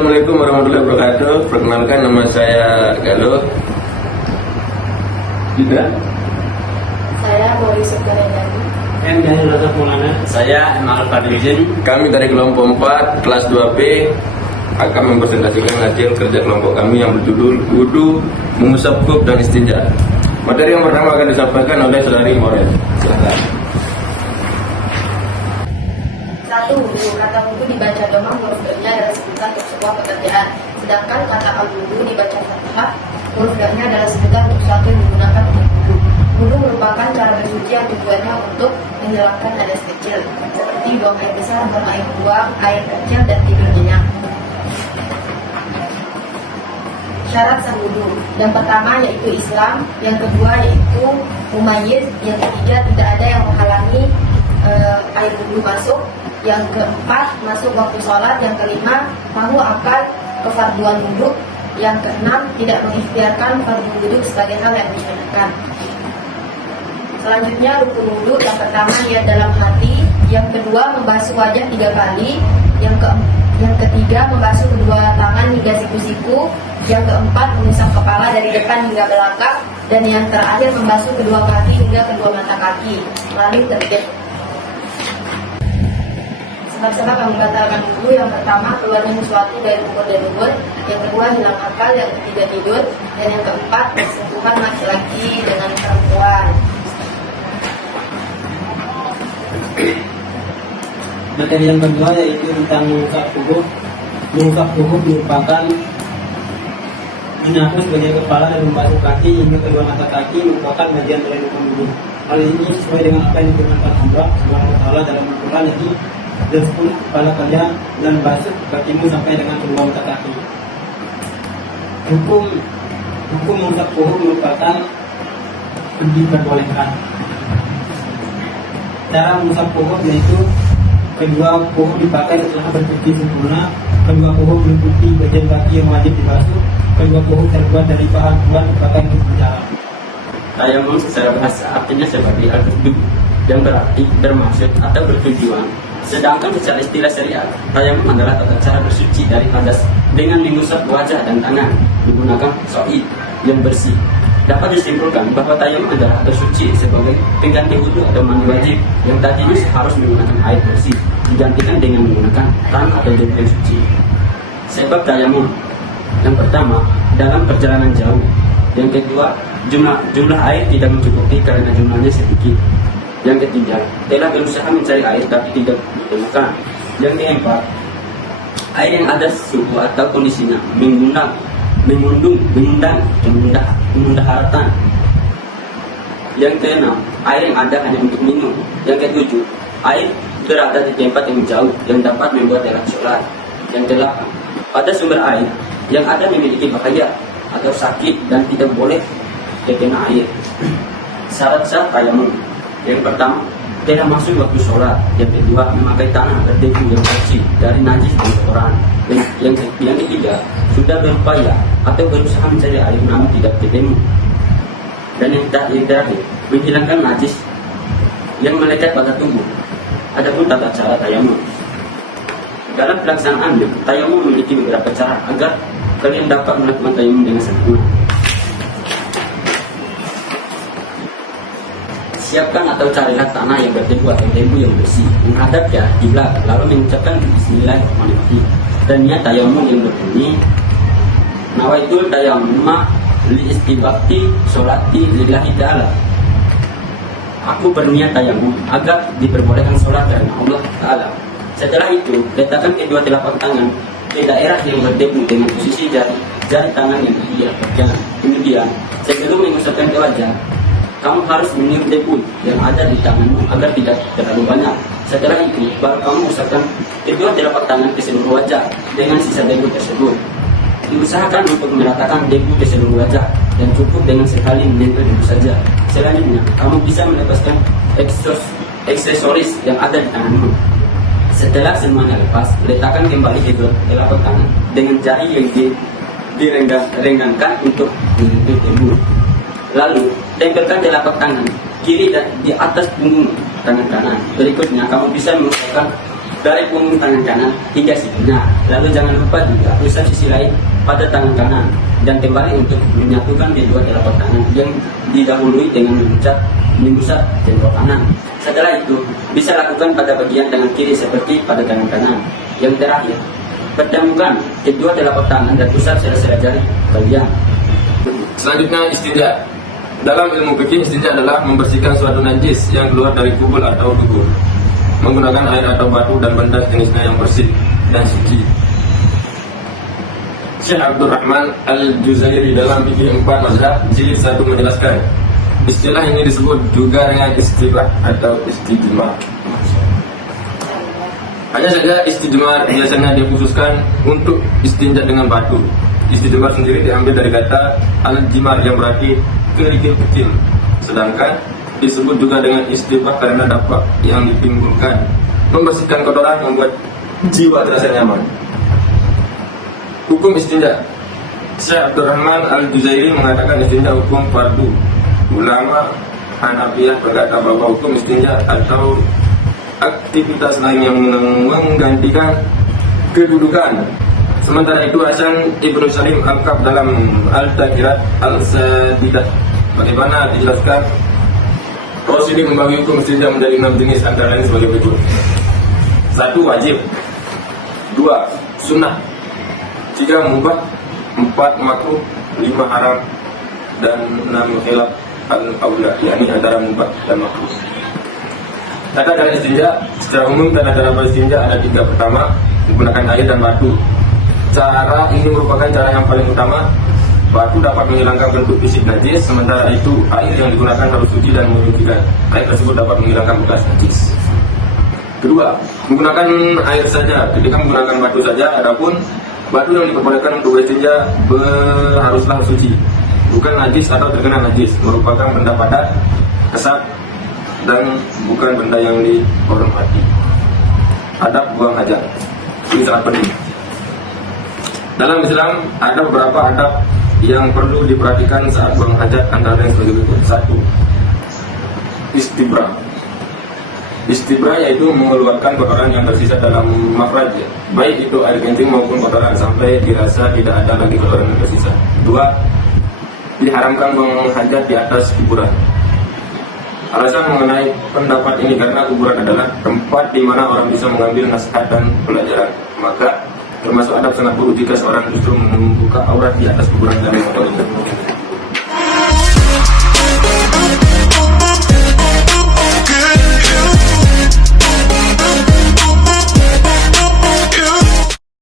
Assalamualaikum warahmatullahi wabarakatuh. Perkenalkan, nama saya Galuh. Juga. Saya Boris Sukarendani. Saya Emal Fadlizin. Kami dari kelompok 4 kelas 2B akan mempresentasikan hasil kerja kelompok kami yang berjudul Wudu, Mengusap Kub dan Istinja. Materi yang pertama akan disampaikan oleh Saudari Morel. Silakan. 1. Wudu. Kata wudu dibaca domah huruf D-nya adalah sebutan untuk sebuah pekerjaan. Sedangkan kata al-wudu dibaca fathah, huruf D-nya adalah sebutan untuk sesuatu yang digunakan untuk wudu. Wudu merupakan cara bersuci yang tujuannya untuk menghilangkan hadas kecil, seperti buang air besar, buang air kecil, dan tidur nyenyak. Syarat sah wudu. Yang pertama yaitu Islam, yang kedua yaitu mumayyiz, yang ketiga tidak ada yang menghalangi air wudu masuk, yang keempat masuk waktu sholat, yang kelima tahu akan kefarduan wudu, yang keenam tidak mengikhtiarkan fardu wudu sebagai hal yang disunahkan. Selanjutnya rukun wudu. Yang pertama niat dalam hati, yang kedua membasuh wajah 3 kali, yang ketiga membasuh kedua tangan hingga siku-siku, yang keempat mengusap kepala dari depan hingga belakang, dan yang terakhir membasuh kedua kaki hingga kedua mata kaki melalui terjep. Sebab-sebab yang membatalkan wudu: yang pertama keluarnya sesuatu dari rukun dan rukun, yang kedua hilang akal, yang ketiga tidur, dan yang keempat persentuhan laki-laki dengan perempuan. Materi yang kedua yaitu tentang mengusap tubuh. Mengusap tubuh merupakan menyapu sebagai kepala dan membasuh kaki hingga kedua mata kaki merupakan bagian dari rukun wudu. Hal ini sesuai dengan apa yang difirmankan Allah Subhanahu wa taala dalam Al-Qur'an, yaitu dan sepuluh kepala kalian dan basuh kakimu sampai dengan kedua mata kaki. Hukum mengusap tubuh merupakan diperbolehkan. Cara mengusap tubuh yaitu kedua pohon dipakai setelah bersuci sempurna, kedua pohon meliputi bagian kaki yang wajib dibasuh, kedua pohon terbuat dari bahan buah dipakai untuk berjalan. Tayamum secara bahasa artinya seperti al-wudu, yang berarti bermaksud atau bertujuan. Sedangkan secara istilah syariat, tayamum adalah tata cara bersuci dari hadas dengan mengusap wajah dan tangan menggunakan sa'id yang bersih. Dapat disimpulkan bahwa tayamum adalah bersuci sebagai pengganti wudu atau mandi wajib yang tadinya harus menggunakan air bersih, digantikan dengan menggunakan tanah atau debu yang suci. Sebab tayamum: yang pertama, dalam perjalanan jauh; yang kedua, jumlah air tidak mencukupi karena jumlahnya sedikit; yang ketiga, telah berusaha mencari air tapi tidak ditemukan; yang keempat, air yang ada suhu atau kondisinya haratan; yang keenam, air yang ada hanya untuk minum; yang ketujuh, air berada di tempat yang jauh yang dapat membuat telat sholat; yang kedelapan, pada sumber air yang ada memiliki bahaya atau sakit dan tidak boleh terkena air. Syarat sah tayamum: yang pertama, telah masuk waktu sholat; yang kedua, memakai tanah berdebu yang bersih dari najis dan kotoran; yang ketiga, sudah berupaya atau berusaha mencari air namun tidak ketemu; dan yang terakhir, menghilangkan najis yang melekat pada tubuh. Adapun tata cara tayamum: dalam pelaksanaannya, tayamum memiliki beberapa cara agar kalian dapat melakukan tayamum dengan sempurna. Siapkan atau carilah tanah yang berdebu atau debu yang bersih, menghadap ke kiblat, lalu mengucapkan Bismillahirrahmanirrahim dan niat tayamum yang berbunyi, nawaitul tayammuma li istibaqti sholati lillahi ta'ala. Aku berniat tayamum agar diperbolehkan sholat karena Allah Ta'ala. Setelah itu, letakkan kedua telapak tangan ke daerah yang berdebu dengan posisi jari tangan yang diletakkan. Kemudian, sebelum mengusapkan ke wajah, kamu harus meniup debu yang ada di tanganmu agar tidak terlalu banyak. Setelah itu, baru kamu usapkan kedua telapak tangan ke seluruh wajah dengan sisa debu tersebut. Diusahakan untuk meratakan debu ke seluruh wajah dan cukup dengan sekali menyentuh debu saja. Selanjutnya, kamu bisa melepaskan aksesoris yang ada di tanganmu. Setelah semuanya lepas, letakkan kembali kedua telapak tangan dengan jari yang direnggangkan untuk menyentuh debu. Lalu, tempelkan telapak tangan kiri dan di atas punggung tangan kanan. Berikutnya, kamu bisa mengucapkan dari punggung tangan kanan hingga sikunya. Lalu jangan lupa juga usap sisi lain pada tangan kanan dan terbalik untuk menyatukan kedua telapak tangan yang didahului dengan mengusap telapak kanan. Setelah itu bisa lakukan pada bagian tangan kiri seperti pada tangan kanan. Yang terakhir, pertemukan kedua telapak tangan dan usap sela-sela jari bagian. Selanjutnya istinja. Dalam ilmu fikih, istinja adalah membersihkan suatu najis yang keluar dari kubur atau dubur menggunakan air atau batu dan benda jenisnya yang bersih dan suci. Syekh Abdul Rahman Al-Juzairi dalam fikih 4 mazhab jilid 1 menjelaskan, istilah ini disebut juga dengan istibah atau istijmar. Hanya saja istijmar biasanya dikhususkan untuk istinja dengan batu. Istijmar sendiri diambil dari kata al-jimar yang berarti kerikil kecil, sedangkan disebut juga dengan istibah karena dampak yang ditimbulkan membersihkan kotoran, membuat jiwa terasa nyaman. Hukum istinja. Syekh Abdul Rahman Al-Juzairi mengatakan istinja hukum fardu. Ulama Hanafiyah berkata bahwa hukum istinja atau aktivitas lain yang menggantikan kedudukan. Sementara itu Hasan Ibnu Salim Al-Kaf dalam Al-Takirat Al-Sadidah bagaimana dijelaskan, Rasulullah membagi hukum istinja menjadi 6 jenis antara lain sebagai berikut. 1. Wajib. 2. Sunnah. 3. Mubah. 4. Makruh. 5. Haram. Dan 6. Khilaf al-aula, yakni antara mubah dan makruh. Tata cara istinja. Secara umum tata cara beristinja ada 3. Pertama, menggunakan air dan batu. Cara ini merupakan cara yang paling utama. Batu dapat menghilangkan bentuk fisik najis, sementara itu air yang digunakan harus suci dan menyucikan. Air tersebut dapat menghilangkan bekas najis. Kedua, menggunakan air saja. Ketika menggunakan batu saja, adapun batu yang diperbolehkan untuk beristinja haruslah suci, bukan najis atau terkena najis, merupakan benda padat, kesat, dan bukan benda yang dihormati. Adab buang hajat ini sangat penting. Dalam Islam ada beberapa adab yang perlu diperhatikan saat buang hajat, antara lain sebagai berikut. 1. Istibra. Istibra yaitu mengeluarkan kotoran yang tersisa dalam makhraj, baik itu air kencing maupun kotoran, sampai dirasa tidak ada lagi kotoran yang tersisa. 2. Diharamkan buang hajat di atas kuburan. Alasan mengenai pendapat ini karena kuburan adalah tempat di mana orang bisa mengambil nasihat dan pelajaran. Maka termasuk adab sangat buruk jika seorang justru membuka aurat di atas kuburan dan kotor.